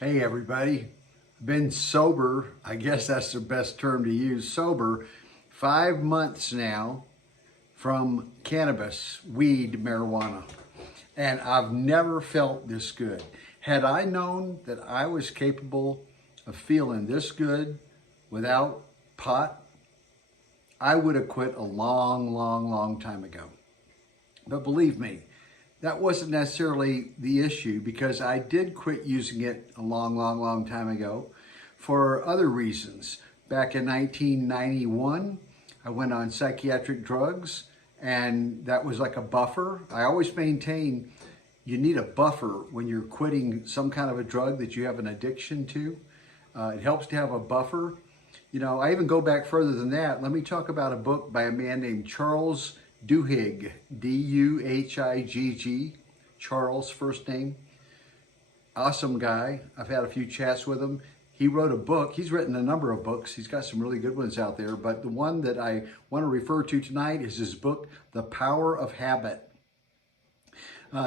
Hey everybody, been sober, I guess that's the best term to use, sober, 5 months now from cannabis, weed, marijuana. And I've never felt this good. Had I known that I was capable of feeling this good without pot, I would have quit a long time ago. But believe me, that wasn't necessarily the issue because I did quit using it a long time ago for other reasons. Back in 1991, I went on psychiatric drugs and that was like a buffer. I always maintain you need a buffer when you're quitting some kind of a drug that you have an addiction to. It helps to have a buffer. You know, I even go back further than that. Let me talk about a book by a man named Charles Duhigg, D-U-H-I-G-G, Charles, first name. Awesome guy. I've had a few chats with him. He wrote a book. He's written a number of books. He's got some really good ones out there. But the one that I want to refer to tonight is his book, The Power of Habit.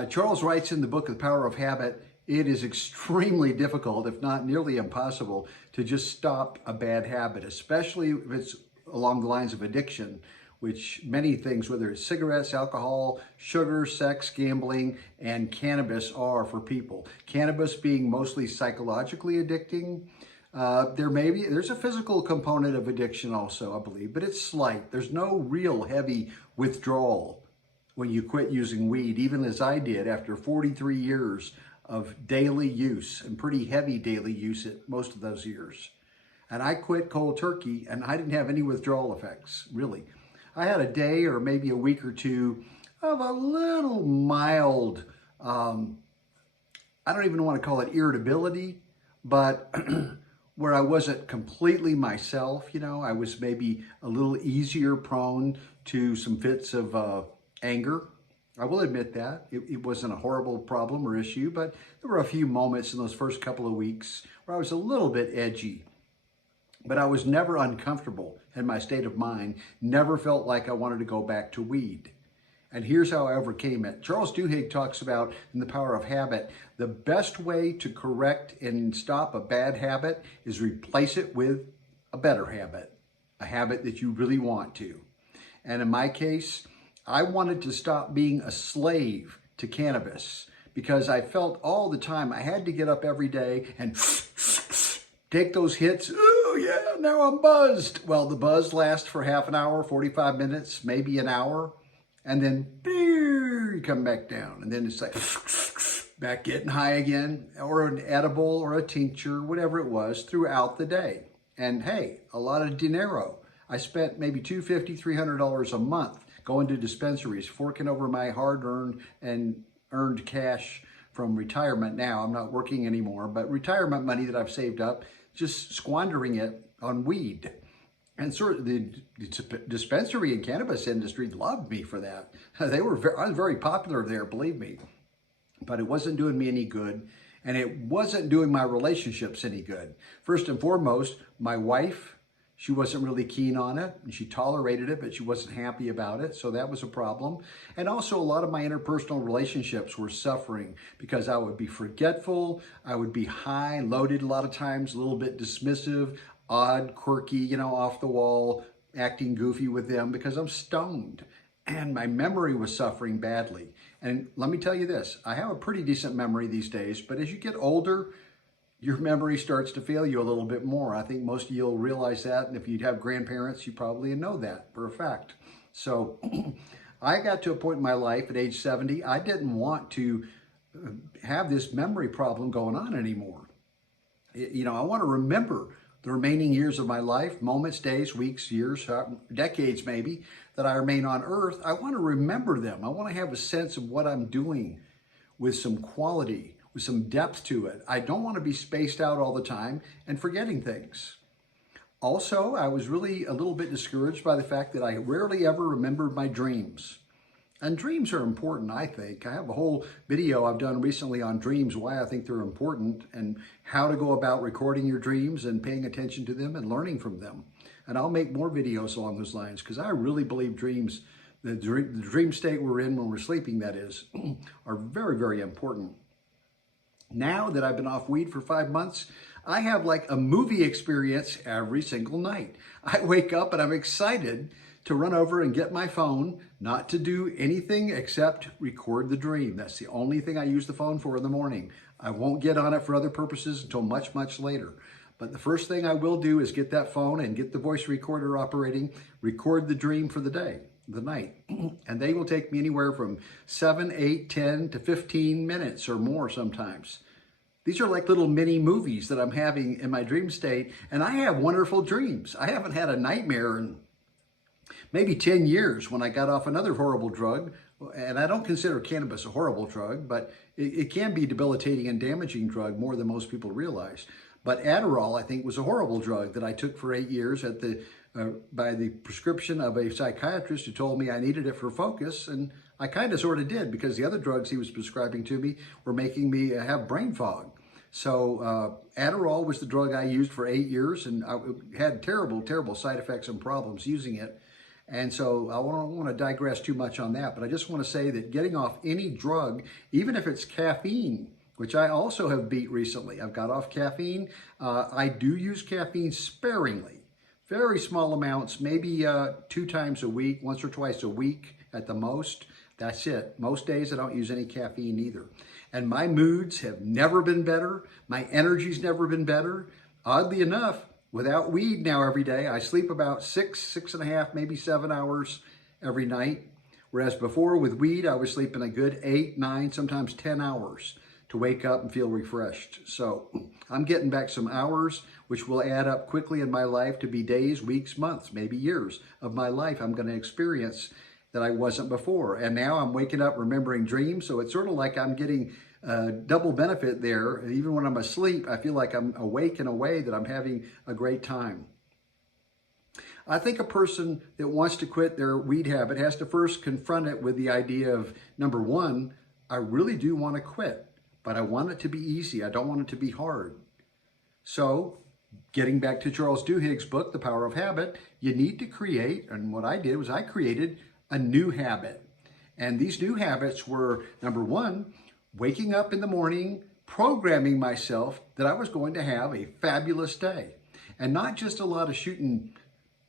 Charles writes in the book, The Power of Habit, it is extremely difficult, if not nearly impossible, to just stop a bad habit, especially if it's along the lines of addiction, which many things, whether it's cigarettes, alcohol, sugar, sex, gambling, and cannabis are for people. Cannabis being mostly psychologically addicting. There's a physical component of addiction also, I believe, but it's slight. There's no real heavy withdrawal when you quit using weed, even as I did after 43 years of daily use and pretty heavy daily use at most of those years. And I quit cold turkey and I didn't have any withdrawal effects, really. I had a day or maybe a week or two of a little mild, I don't even want to call it irritability, but where I wasn't completely myself, you know, I was maybe a little easier prone to some fits of anger. I will admit that. It wasn't a horrible problem or issue, but there were a few moments in those first couple of weeks where I was a little bit edgy. But I was never uncomfortable in my state of mind, never felt like I wanted to go back to weed. And here's how I overcame it. Charles Duhigg talks about in The Power of Habit, the best way to correct and stop a bad habit is replace it with a better habit, a habit that you really want to. And in my case, I wanted to stop being a slave to cannabis because I felt all the time I had to get up every day and take those hits. Oh yeah, now I'm buzzed. Well, the buzz lasts for half an hour, 45 minutes, maybe an hour. And then you come back down. And then it's like back getting high again, or an edible or a tincture, whatever it was, throughout the day. And hey, a lot of dinero. I spent maybe $250, $300 a month going to dispensaries, forking over my hard-earned and earned cash from retirement now. I'm not working anymore, but retirement money that I've saved up, just squandering it on weed. And sort of the dispensary and cannabis industry loved me for that. I was very popular there, believe me. But it wasn't doing me any good, and it wasn't doing my relationships any good. First and foremost, my wife, she wasn't really keen on it, and she tolerated it, but she wasn't happy about it, so that was a problem. And also a lot of my interpersonal relationships were suffering because I would be forgetful, I would be high, loaded a lot of times, a little bit dismissive, odd, quirky, you know, off the wall, acting goofy with them because I'm stoned. And my memory was suffering badly. And let me tell you this, I have a pretty decent memory these days, but as you get older, your memory starts to fail you a little bit more. I think most of you will realize that. And if you have grandparents, you probably know that for a fact. So I got to a point in my life at age 70, I didn't want to have this memory problem going on anymore. You know, I want to remember the remaining years of my life, moments, days, weeks, years, decades maybe, that I remain on earth. I want to remember them. I want to have a sense of what I'm doing with some quality, with some depth to it. I don't want to be spaced out all the time and forgetting things. Also, I was really a little bit discouraged by the fact that I rarely ever remembered my dreams. And dreams are important, I think. I have a whole video I've done recently on dreams, why I think they're important, and how to go about recording your dreams and paying attention to them and learning from them. And I'll make more videos along those lines because I really believe dreams, the dream state we're in when we're sleeping, that is, are very important. Now that I've been off weed for 5 months, I have like a movie experience every single night. I wake up and I'm excited to run over and get my phone, not to do anything except record the dream. That's the only thing I use the phone for in the morning. I won't get on it for other purposes until much, much later. But the first thing I will do is get that phone and get the voice recorder operating, record the dream for the day, the night. And they will take me anywhere from 7, 8, 10 to 15 minutes or more sometimes. These are like little mini movies that I'm having in my dream state, and I have wonderful dreams. I haven't had a nightmare in maybe 10 years when I got off another horrible drug. And I don't consider cannabis a horrible drug, but it can be debilitating and damaging drug more than most people realize. But Adderall, I think, was a horrible drug that I took for 8 years by the prescription of a psychiatrist who told me I needed it for focus. And I kind of sort of did, because the other drugs he was prescribing to me were making me have brain fog. So Adderall was the drug I used for 8 years, and I had terrible, terrible side effects and problems using it. And so I don't want to digress too much on that, but I just want to say that getting off any drug, even if it's caffeine, which I also have beat recently. I've got off caffeine. I do use caffeine sparingly, very small amounts, maybe 2 times a week, once or twice a week at the most. That's it. Most days I don't use any caffeine either. And my moods have never been better. My energy's never been better. Oddly enough, without weed now every day, I sleep about 6.5, maybe 7 hours every night. Whereas before with weed, I was sleeping a good 8, 9, sometimes 10 hours to wake up and feel refreshed. So I'm getting back some hours, which will add up quickly in my life to be days, weeks, months, maybe years of my life I'm going to experience that I wasn't before. And now I'm waking up remembering dreams. So it's sort of like I'm getting double benefit there. Even when I'm asleep, I feel like I'm awake in a way that I'm having a great time. I think a person that wants to quit their weed habit has to first confront it with the idea of, number one, I really do want to quit, but I want it to be easy. I don't want it to be hard. So getting back to Charles Duhigg's book, The Power of Habit, you need to create, and what I did was I created a new habit. And these new habits were, number one, waking up in the morning, programming myself that I was going to have a fabulous day. And not just a lot of shooting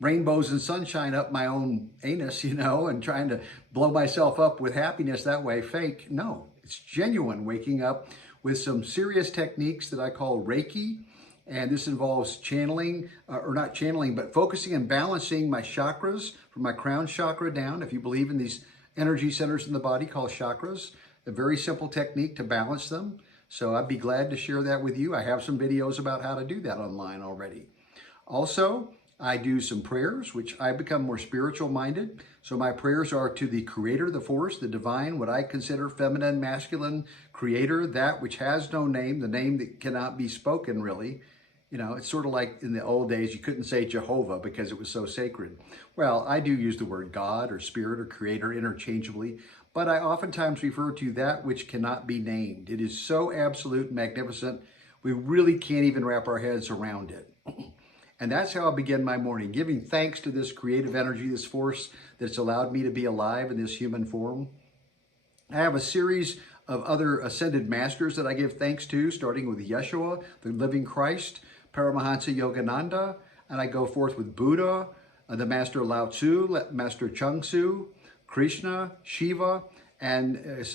rainbows and sunshine up my own anus, and trying to blow myself up with happiness that way, fake. No, it's genuine waking up with some serious techniques that I call Reiki. And this involves channeling, or not channeling, but focusing and balancing my chakras from my crown chakra down. If you believe in these energy centers in the body called chakras, a very simple technique to balance them. So I'd be glad to share that with you. I have some videos about how to do that online already. Also, I do some prayers, which I become more spiritual minded. So my prayers are to the creator, the force, the divine, what I consider feminine, masculine creator, that which has no name, the name that cannot be spoken really. It's sort of like in the old days, you couldn't say Jehovah because it was so sacred. Well, I do use the word God or spirit or creator interchangeably, but I oftentimes refer to that which cannot be named. It is so absolute and magnificent, we really can't even wrap our heads around it. And that's how I begin my morning, giving thanks to this creative energy, this force that's allowed me to be alive in this human form. I have a series of other ascended masters that I give thanks to, starting with Yeshua, the living Christ, Paramahansa Yogananda, and I go forth with Buddha, the Master Lao Tzu, Master Chung Tzu, Krishna, Shiva, and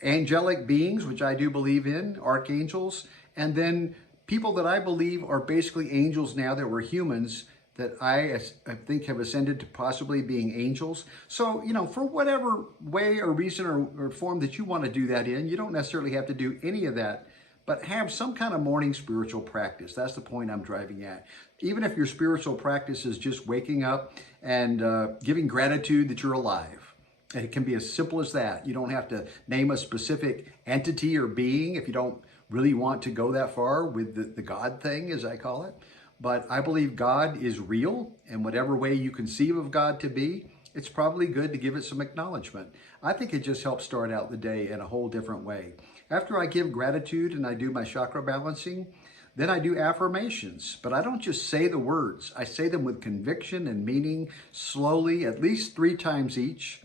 angelic beings, which I do believe in, archangels, and then people that I believe are basically angels now that were humans that I think have ascended to possibly being angels. So, for whatever way or reason or form that you want to do that in, you don't necessarily have to do any of that, but have some kind of morning spiritual practice. That's the point I'm driving at. Even if your spiritual practice is just waking up and giving gratitude that you're alive. It can be as simple as that. You don't have to name a specific entity or being if you don't really want to go that far with the God thing, as I call it. But I believe God is real, and whatever way you conceive of God to be, it's probably good to give it some acknowledgement. I think it just helps start out the day in a whole different way. After I give gratitude and I do my chakra balancing, then I do affirmations. But I don't just say the words. I say them with conviction and meaning, slowly, at least 3 times each.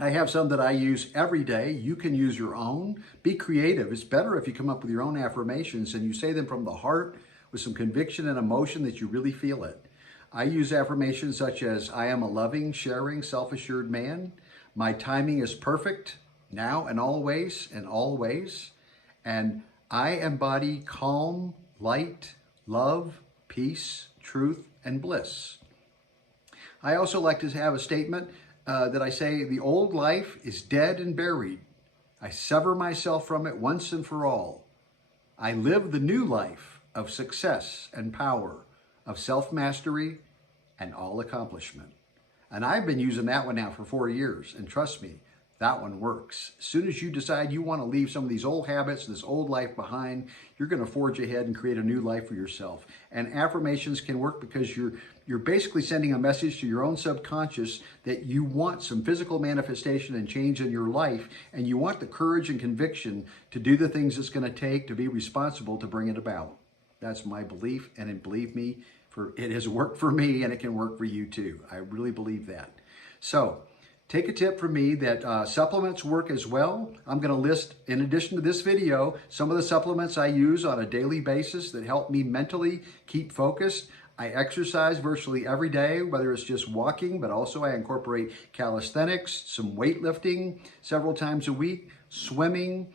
I have some that I use every day. You can use your own. Be creative. It's better if you come up with your own affirmations and you say them from the heart with some conviction and emotion that you really feel it. I use affirmations such as, I am a loving, sharing, self-assured man. My timing is perfect now and always and always. And I embody calm, light, love, peace, truth, and bliss. I also like to have a statement that I say, the old life is dead and buried. I sever myself from it once and for all. I live the new life of success and power, of self-mastery and all accomplishment. And I've been using that one now for 4 years, and trust me, that one works. As soon as you decide you want to leave some of these old habits, this old life behind, you're going to forge ahead and create a new life for yourself. And affirmations can work because you're basically sending a message to your own subconscious that you want some physical manifestation and change in your life, and you want the courage and conviction to do the things it's going to take to be responsible to bring it about. That's my belief, and believe me, it has worked for me, and it can work for you too. I really believe that. So, take a tip from me that supplements work as well. I'm going to list, in addition to this video, some of the supplements I use on a daily basis that help me mentally keep focused. I exercise virtually every day, whether it's just walking, but also I incorporate calisthenics, some weightlifting several times a week, swimming,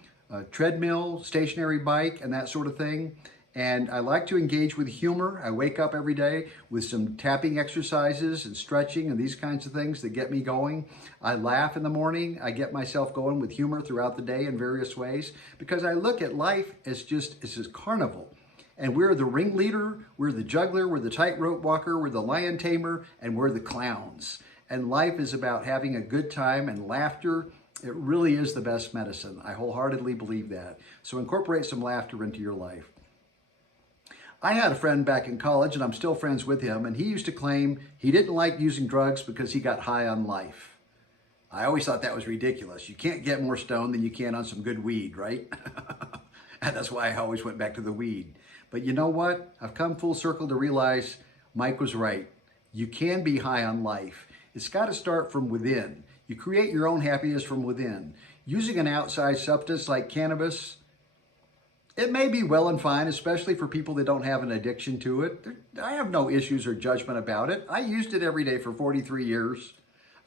treadmill, stationary bike, and that sort of thing. And I like to engage with humor. I wake up every day with some tapping exercises and stretching and these kinds of things that get me going. I laugh in the morning. I get myself going with humor throughout the day in various ways because I look at life as it's a carnival. And we're the ringleader, we're the juggler, we're the tightrope walker, we're the lion tamer, and we're the clowns. And life is about having a good time, and laughter, it really is the best medicine. I wholeheartedly believe that. So incorporate some laughter into your life. I had a friend back in college, and I'm still friends with him, and he used to claim he didn't like using drugs because he got high on life. I always thought that was ridiculous. You can't get more stoned than you can on some good weed, right? And that's why I always went back to the weed. But you know what? I've come full circle to realize Mike was right. You can be high on life. It's got to start from within. You create your own happiness from within. Using an outside substance like cannabis, it may be well and fine, especially for people that don't have an addiction to it. I have no issues or judgment about it. I used it every day for 43 years.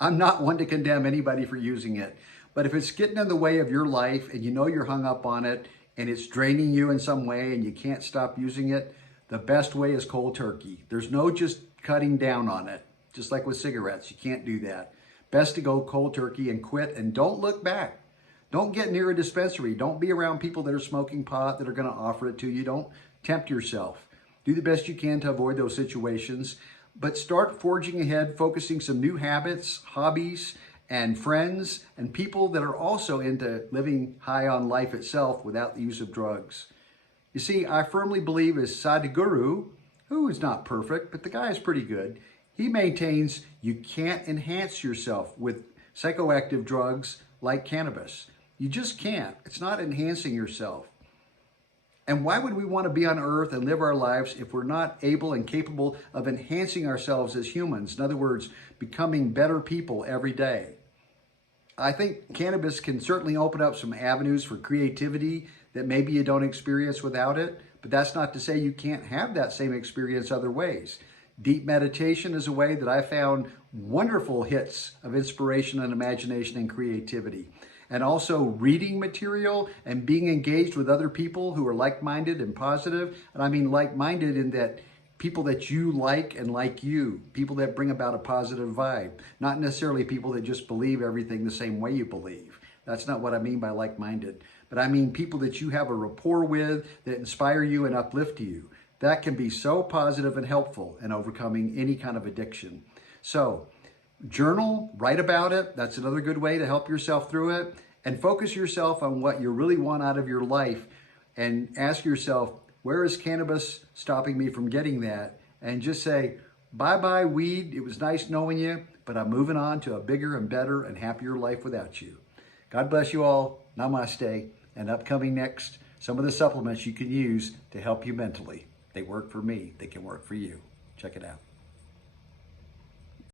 I'm not one to condemn anybody for using it. But if it's getting in the way of your life and you know you're hung up on it and it's draining you in some way and you can't stop using it, the best way is cold turkey. There's no just cutting down on it. Just like with cigarettes, you can't do that. Best to go cold turkey and quit, and don't look back. Don't get near a dispensary. Don't be around people that are smoking pot that are going to offer it to you. Don't tempt yourself. Do the best you can to avoid those situations, but start forging ahead, focusing some new habits, hobbies, and friends, and people that are also into living high on life itself without the use of drugs. You see, I firmly believe as Sadhguru, who is not perfect, but the guy is pretty good, he maintains you can't enhance yourself with psychoactive drugs like cannabis. You just can't. It's not enhancing yourself. And why would we want to be on earth and live our lives if we're not able and capable of enhancing ourselves as humans? In other words, becoming better people every day. I think cannabis can certainly open up some avenues for creativity that maybe you don't experience without it, but that's not to say you can't have that same experience other ways. Deep meditation is a way that I found wonderful hits of inspiration and imagination and creativity. And also reading material and being engaged with other people who are like-minded and positive. And I mean like-minded in that people that you like and like you, people that bring about a positive vibe, not necessarily people that just believe everything the same way you believe. That's not what I mean by like-minded, but I mean people that you have a rapport with that inspire you and uplift you. That can be so positive and helpful in overcoming any kind of addiction. So, journal, write about it. That's another good way to help yourself through it. And focus yourself on what you really want out of your life and ask yourself, where is cannabis stopping me from getting that? And just say, bye-bye weed. It was nice knowing you, but I'm moving on to a bigger and better and happier life without you. God bless you all. Namaste. And upcoming next, some of the supplements you can use to help you mentally. They work for me. They can work for you. Check it out.